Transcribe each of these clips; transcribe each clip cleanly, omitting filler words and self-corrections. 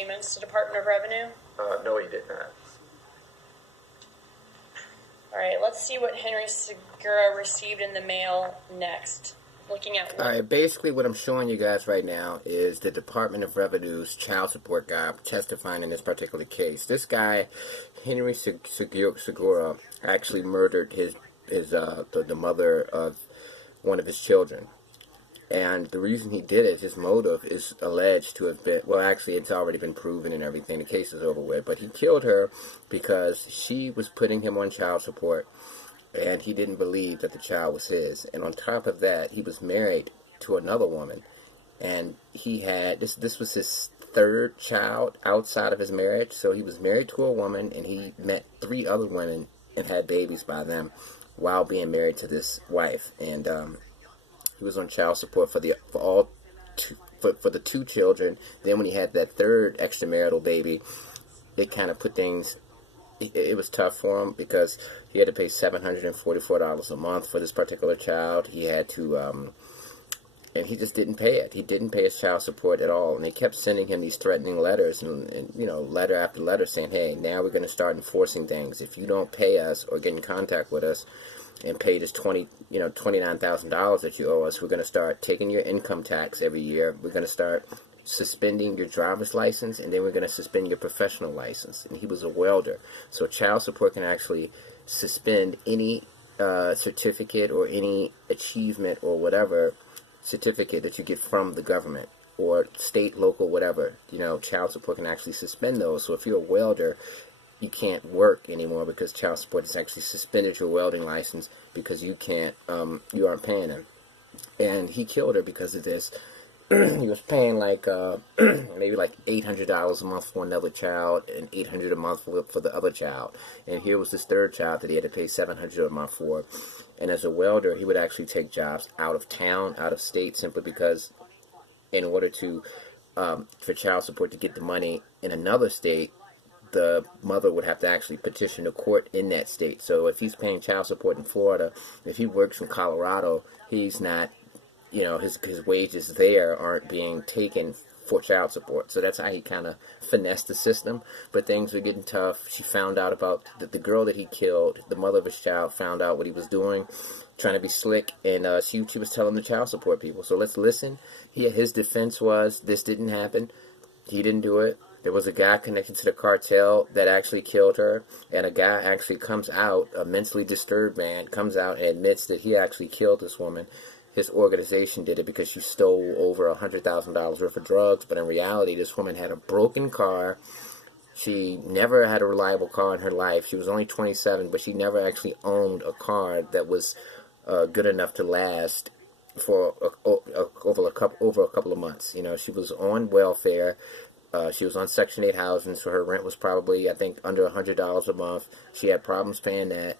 payments to Department of Revenue? No, he did not. All right, let's see what Henry Segura received in the mail next. Looking at all right, basically what I'm showing you guys right now is the Department of Revenue's child support guy testifying in this particular case. This guy, Henry Segura, actually murdered the mother of one of his children. And the reason he did it, his motive, is alleged to have been, well, actually, it's already been proven and everything. The case is over with. But he killed her because she was putting him on child support, and he didn't believe that the child was his. And on top of that, he was married to another woman. And he had, this was his third child outside of his marriage. So he was married to a woman, and he met 3 other women and had babies by them while being married to this wife. And, he was on child support for the 2 children. Then when he had that third extramarital baby, it kind of put things. It was tough for him because he had to pay $744 a month for this particular child. He had to, and he just didn't pay it. He didn't pay his child support at all, and they kept sending him these threatening letters and letter after letter saying, "Hey, now we're going to start enforcing things. If you don't pay us or get in contact with us and pay this $29,000 that you owe us, we're going to start taking your income tax every year. We're going to start suspending your driver's license, and then we're going to suspend your professional license." And he was a welder, so child support can actually suspend any certificate or any achievement or whatever certificate that you get from the government or state, local, whatever. Child support can actually suspend those. So if you're a welder, you can't work anymore because child support has actually suspended your welding license because you aren't paying them. And he killed her because of this. He was paying maybe like $800 a month for another child and $800 a month for the other child. And here was his third child that he had to pay $700 a month for. And as a welder, he would actually take jobs out of town, out of state, simply because in order to for child support to get the money in another state, the mother would have to actually petition the court in that state. So if he's paying child support in Florida, if he works in Colorado, he's not, his wages there aren't being taken for child support. So that's how he kind of finessed the system. But things were getting tough. She found out about the girl that he killed. The mother of his child found out what he was doing, trying to be slick, and she was telling the child support people. So let's listen. His defense was this didn't happen. He didn't do it. There was a guy connected to the cartel that actually killed her, and a guy actually comes out, a mentally disturbed man, comes out and admits that he actually killed this woman. His organization did it because she stole over $100,000 worth of drugs, but in reality, this woman had a broken car. She never had a reliable car in her life. She was only 27, but she never actually owned a car that was good enough to last for over a couple of months. She was on welfare. She was on Section 8 housing, so her rent was probably, I think, under $100 a month. She had problems paying that.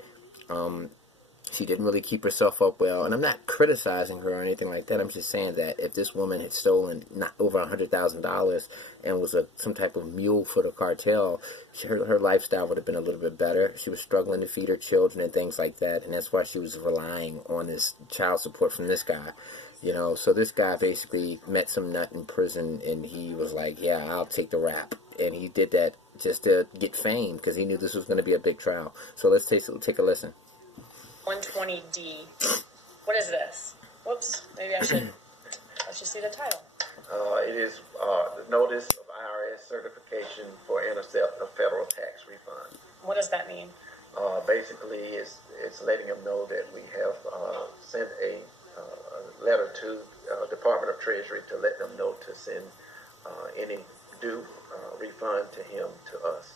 She didn't really keep herself up well. And I'm not criticizing her or anything like that. I'm just saying that if this woman had stolen not over $100,000 and was some type of mule for the cartel, her lifestyle would have been a little bit better. She was struggling to feed her children and things like that. And that's why she was relying on this child support from this guy. So this guy basically met some nut in prison, and he was like, yeah, I'll take the rap. And he did that just to get fame because he knew this was going to be a big trial. So let's take a listen. 120D. What is this? Whoops. Maybe I should. Let's just see the title. It is the notice of IRS certification for intercept of federal tax refund. What does that mean? Basically, it's letting them know that we have sent a letter to Department of Treasury to let them know to send any due refund to him, to us.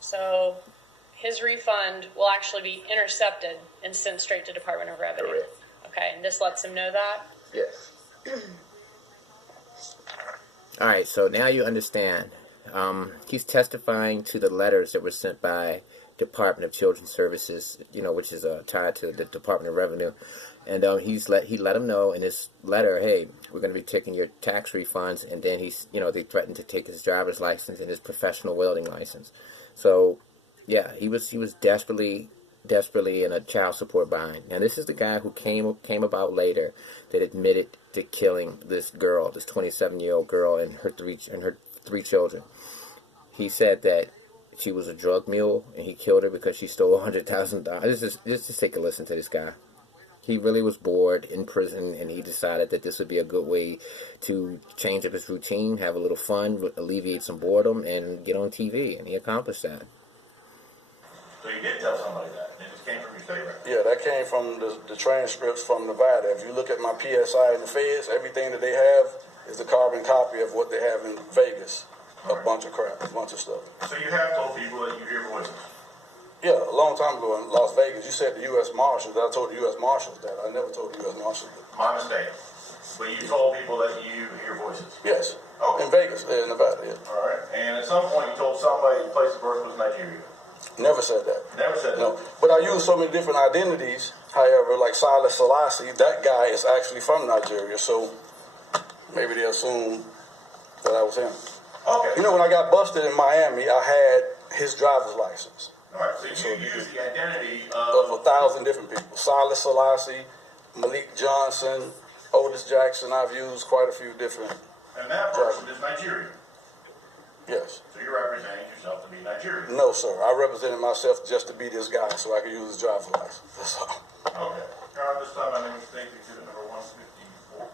So his refund will actually be intercepted and sent straight to Department of Revenue. Correct. Okay, and this lets him know that? Yes. All right, so now you understand. He's testifying to the letters that were sent by Department of Children's Services, which is tied to the Department of Revenue. And he let him know in his letter, hey, we're going to be taking your tax refunds. And then they threatened to take his driver's license and his professional welding license. So, yeah, he was desperately in a child support bind. Now, this is the guy who came about 3 children. He said that she was a drug mule, and he killed her because she stole $100,000. Just take a listen to this guy. He really was bored in prison, and he decided that this would be a good way to change up his routine, have a little fun, alleviate some boredom, and get on TV, and he accomplished that. So you did tell somebody that, and it just came from your statement. Yeah, that came from the transcripts from Nevada. If you look at my PSI in the feds, everything that they have is a carbon copy of what they have in Vegas. A bunch of crap, a bunch of stuff. So you have told people that you hear voices? Yeah, a long time ago in Las Vegas, you said the U.S. Marshals. I told the U.S. Marshals that. I never told the U.S. Marshals that. My mistake. But you told people that you hear voices? Yes. Okay. In Vegas, in Nevada, yeah. All right. And at some point you told somebody your place of birth was Nigeria? Never said that. Never said No. that? But I use so many different identities. However, like Silas Selassie, that guy is actually from Nigeria, so maybe they assume that I was him. Okay. You know, when I got busted in Miami, I had his driver's license. All right. So you use the identity Of 1,000 different people. Silas Selassie, Malik Johnson, Otis Jackson. I've used quite a few different. And that person is Nigerian. Yes. So you're representing yourself to be Nigerian. No, sir. I represented myself just to be this guy so I could use his driver's license. That's all. Okay. Now, this time I make a mistake. Exhibit number 154.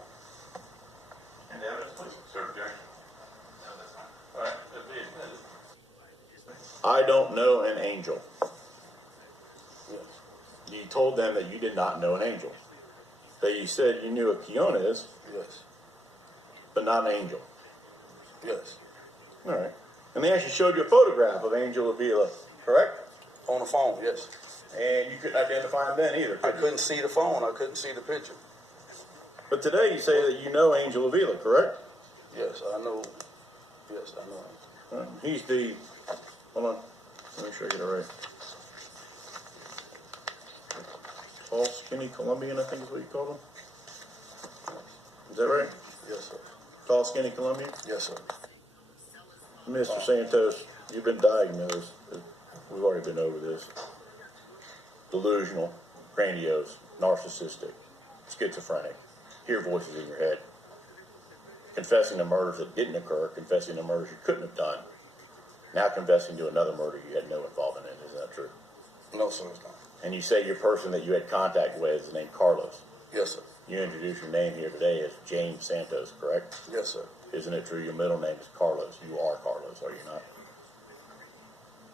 And the evidence, please. Sir, objection. All right. That'd be admitted. I don't know an angel. Yes. You told them that you did not know an angel. That you said you knew what Kiona is, Yes. but not an angel. Yes. All right. And they actually showed you a photograph of Angel Avila, correct? On the phone, yes. And you couldn't identify him then either, I could you? couldn't see the phone. I couldn't see the picture. But today you say that you know Angel Avila, correct? Yes, I know. Yes, I know. All right. He's the... Hold on. Let me sure I get it right. Tall, skinny Colombian, I think is what you called him. Is that right? Yes, sir. Tall, skinny Colombian? Yes, sir. Mr. Santos, you've been diagnosed. We've already been over this. Delusional, grandiose, narcissistic, schizophrenic. Hear voices in your head. Confessing to murders that didn't occur, confessing to murders you couldn't have done. Now confessing to another murder you had no involvement in. Isn't that true? No, sir, it's not. And you say your person that you had contact with is named Carlos. Yes, sir. You introduce your name here today as James Santos, correct? Yes, sir. Isn't it true your middle name is Carlos? You are Carlos, are you not?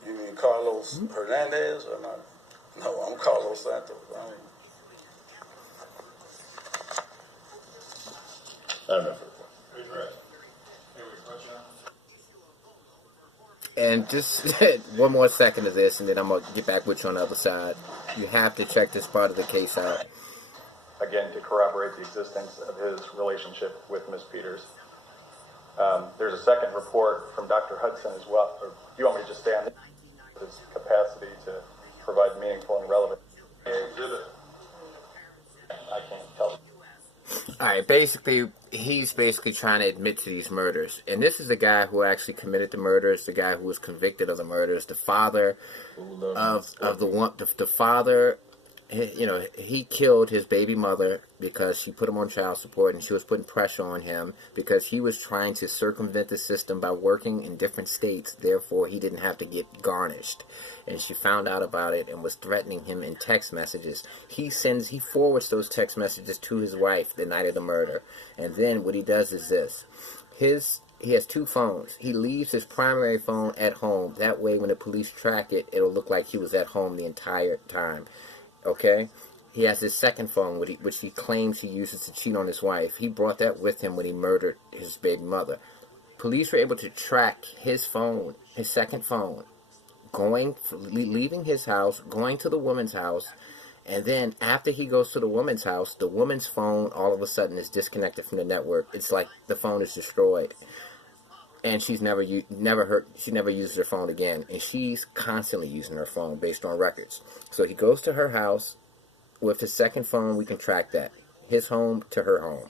You mean Carlos Hernandez or not? No, I'm Carlos Santos. I don't know. And just one more second of this, and then I'm going to get back with you on the other side. You have to check this part of the case out. Again, to corroborate the existence of his relationship with Ms. Peters. There's a second report from Dr. Hudson as well. Or do you want me to just stay on his capacity to provide meaningful and relevant exhibit? I can't tell. Alright, basically, he's basically trying to admit to these murders. And this is the guy who actually committed the murders, the guy who was convicted of the murders, the father of the father. You know, he killed his baby mother because she put him on child support, and she was putting pressure on him because he was trying to circumvent the system by working in different states. Therefore, he didn't have to get garnished. And she found out about it and was threatening him in text messages. He forwards those text messages to his wife the night of the murder. And then what he does is this. He has 2 phones. He leaves his primary phone at home. That way, when the police track it, it'll look like he was at home the entire time. Okay? He has his second phone, which he claims he uses to cheat on his wife. He brought that with him when he murdered his baby mother. Police were able to track his phone, his second phone, leaving his house, going to the woman's house, and then after he goes to the woman's house, the woman's phone all of a sudden is disconnected from the network. It's like the phone is destroyed. And she never uses her phone again. And she's constantly using her phone based on records. So he goes to her house. With his second phone, we can track that. His home to her home.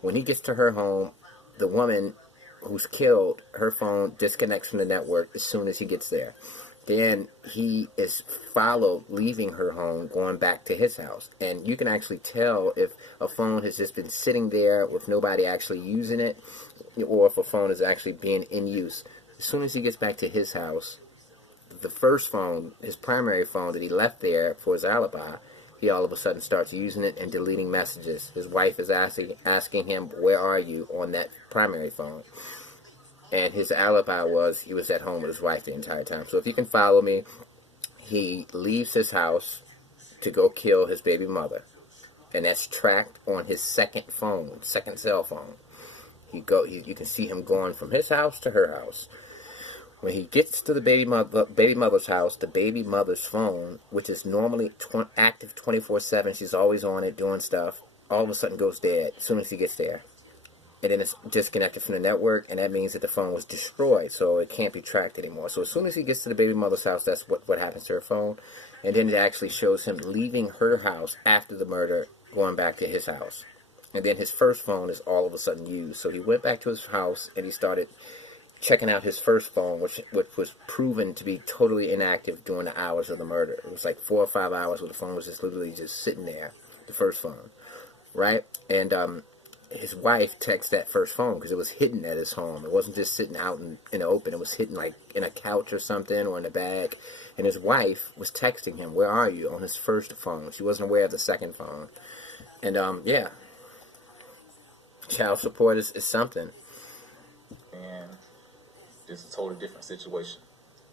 When he gets to her home, the woman who's killed, her phone disconnects from the network as soon as he gets there. then he is followed leaving her home, going back to his house. And you can actually tell if a phone has just been sitting there with nobody actually using it, or if a phone is actually being in use. As soon as he gets back to his house, the first phone, his primary phone that he left there for his alibi, he all of a sudden starts using it and deleting messages. His wife is asking him, "Where are you?" on that primary phone. And his alibi was he was at home with his wife the entire time. So if you can follow me, he leaves his house to go kill his baby mother. And that's tracked on his second phone, second cell phone. You can see him going from his house to her house. When he gets to the baby mother's house, the baby mother's phone, which is normally active 24/7, she's always on it doing stuff, all of a sudden goes dead as soon as he gets there. And then it's disconnected from the network, and that means that the phone was destroyed, so it can't be tracked anymore. So as soon as he gets to the baby mother's house, that's what happens to her phone. And then it actually shows him leaving her house after the murder, going back to his house. And then his first phone is all of a sudden used. So he went back to his house, and he started checking out his first phone, which was proven to be totally inactive during the hours of the murder. It was like 4 or 5 hours where the phone was just literally just sitting there, the first phone, right? And his wife texted that first phone because it was hidden at his home. It wasn't just sitting out in the open. It was hidden like in a couch or something or in a bag. And his wife was texting him, "Where are you?" on his first phone. She wasn't aware of the second phone. And yeah, child support is something. And it's a totally different situation.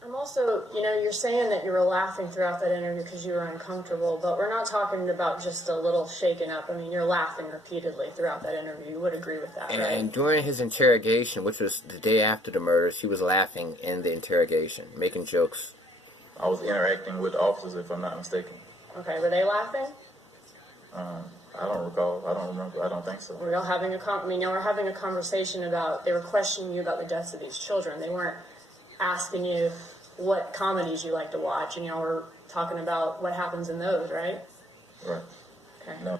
I'm also, you're saying that you were laughing throughout that interview because you were uncomfortable, but we're not talking about just a little shaken up. I mean, you're laughing repeatedly throughout that interview. You would agree with that, right? And during his interrogation, which was the day after the murders, he was laughing in the interrogation, making jokes. I was interacting with the officers, if I'm not mistaken. Okay, were they laughing? I don't recall. I don't remember. I don't think so. Were y'all having y'all were having a conversation about, they were questioning you about the deaths of these children. They weren't asking you what comedies you like to watch, and y'all were talking about what happens in those, right? Right. Okay. No.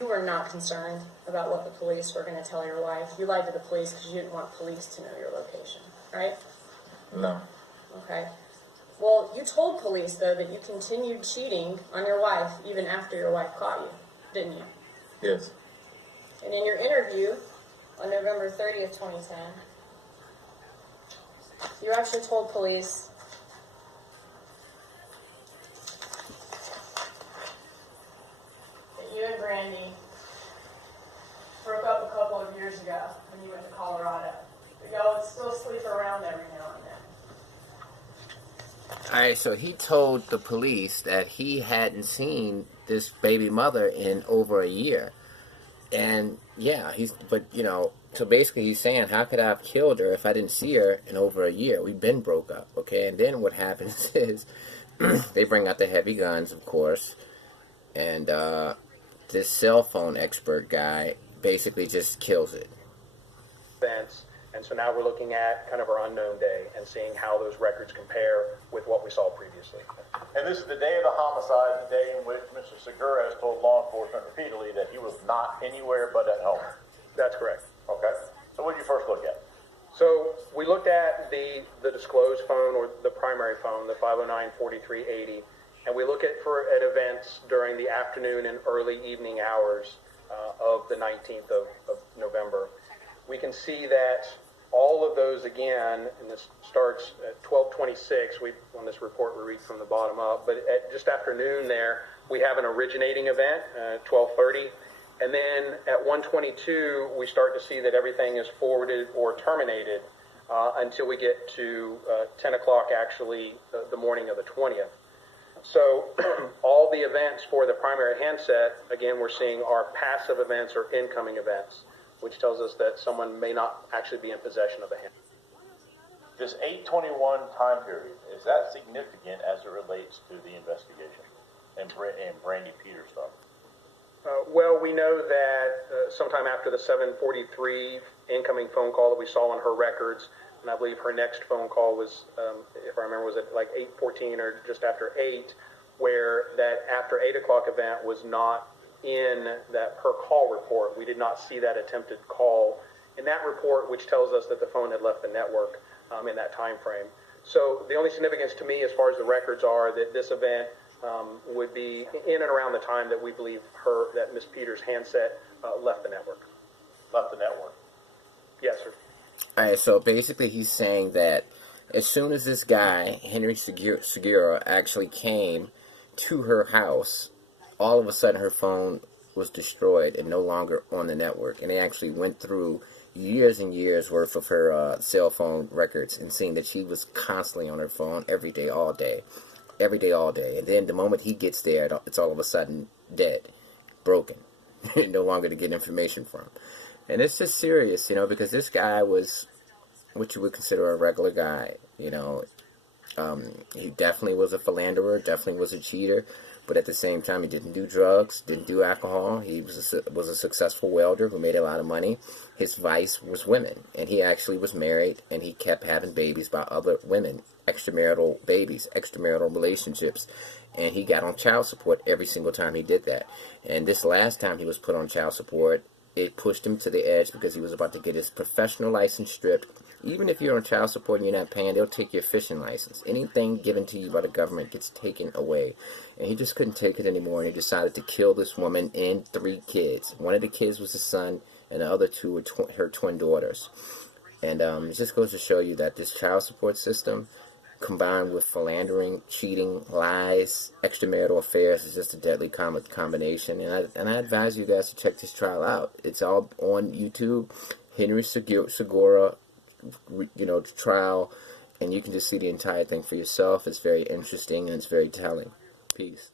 You were not concerned about what the police were going to tell your wife. You lied to the police because you didn't want police to know your location, right? No. Okay. Well, you told police, though, that you continued cheating on your wife even after your wife caught you, didn't you? Yes. And in your interview on November 30th, 2010, you actually told police that you and Brandi broke up a couple of years ago when you went to Colorado. But y'all would still sleep around every now and then. All right, so he told the police that he hadn't seen this baby mother in over a year. And yeah, so basically he's saying, how could I have killed her if I didn't see her in over a year? We've been broke up, okay? And then what happens is they bring out the heavy guns, of course, and this cell phone expert guy basically just kills it. And so now we're looking at kind of our unknown day and seeing how those records compare with what we saw previously. And this is the day of the homicide, the day in which Mr. Segura has told law enforcement repeatedly that he was not anywhere but at home. That's correct. Okay? So what did you first look at? So we looked at the disclosed phone, or the primary phone, the 509-4380, and we look at events during the afternoon and early evening hours of the 19th of November. We can see that all of those, again, and this starts at 12:26. On this report we read from the bottom up, but at just after noon there, we have an originating event, 12:30, and then at 1:22 we start to see that everything is forwarded or terminated until we get to 10 o'clock, actually, the morning of the 20th. So all the events for the primary handset, again, we're seeing are passive events or incoming events, which tells us that someone may not actually be in possession of the handset. This 8/21 time period, is that significant as it relates to the investigation and Brandi Peters stuff? Well, we know that sometime after the 7:43 incoming phone call that we saw on her records, and I believe her next phone call was, if I remember, was at like 8:14 or just after 8, where that after 8 o'clock event was not in her call report. We did not see that attempted call in that report, which tells us that the phone had left the network in that time frame. So the only significance to me as far as the records are that this event would be in and around the time that we believe that Ms. Peters' handset left the network. Left the network. Yes, sir. All right, so basically he's saying that as soon as this guy, Henry Segura, actually came to her house, all of a sudden her phone was destroyed and no longer on the network. And they actually went through years and years worth of her cell phone records and seeing that she was constantly on her phone every day, all day. Every day, all day. And then the moment he gets there, it's all of a sudden dead, broken, no longer to get information from. And it's just serious, you know, because this guy was what you would consider a regular guy, you know. He definitely was a philanderer, definitely was a cheater, but at the same time, he didn't do drugs, didn't do alcohol. He was a successful welder who made a lot of money. His vice was women, and he actually was married, and he kept having babies by other women, extramarital babies, extramarital relationships, and he got on child support every single time he did that. And this last time he was put on child support, it pushed him to the edge because he was about to get his professional license stripped. Even if you're on child support and you're not paying, they'll take your fishing license. Anything given to you by the government gets taken away. And he just couldn't take it anymore, and he decided to kill this woman and 3 kids. One of the kids was his son, and the other 2 were her twin daughters. And it just goes to show you that this child support system, combined with philandering, cheating, lies, extramarital affairs, is just a deadly combination. And I advise you guys to check this trial out. It's all on YouTube. Henry Segura, you know, trial, and you can just see the entire thing for yourself. It's very interesting and it's very telling. Peace.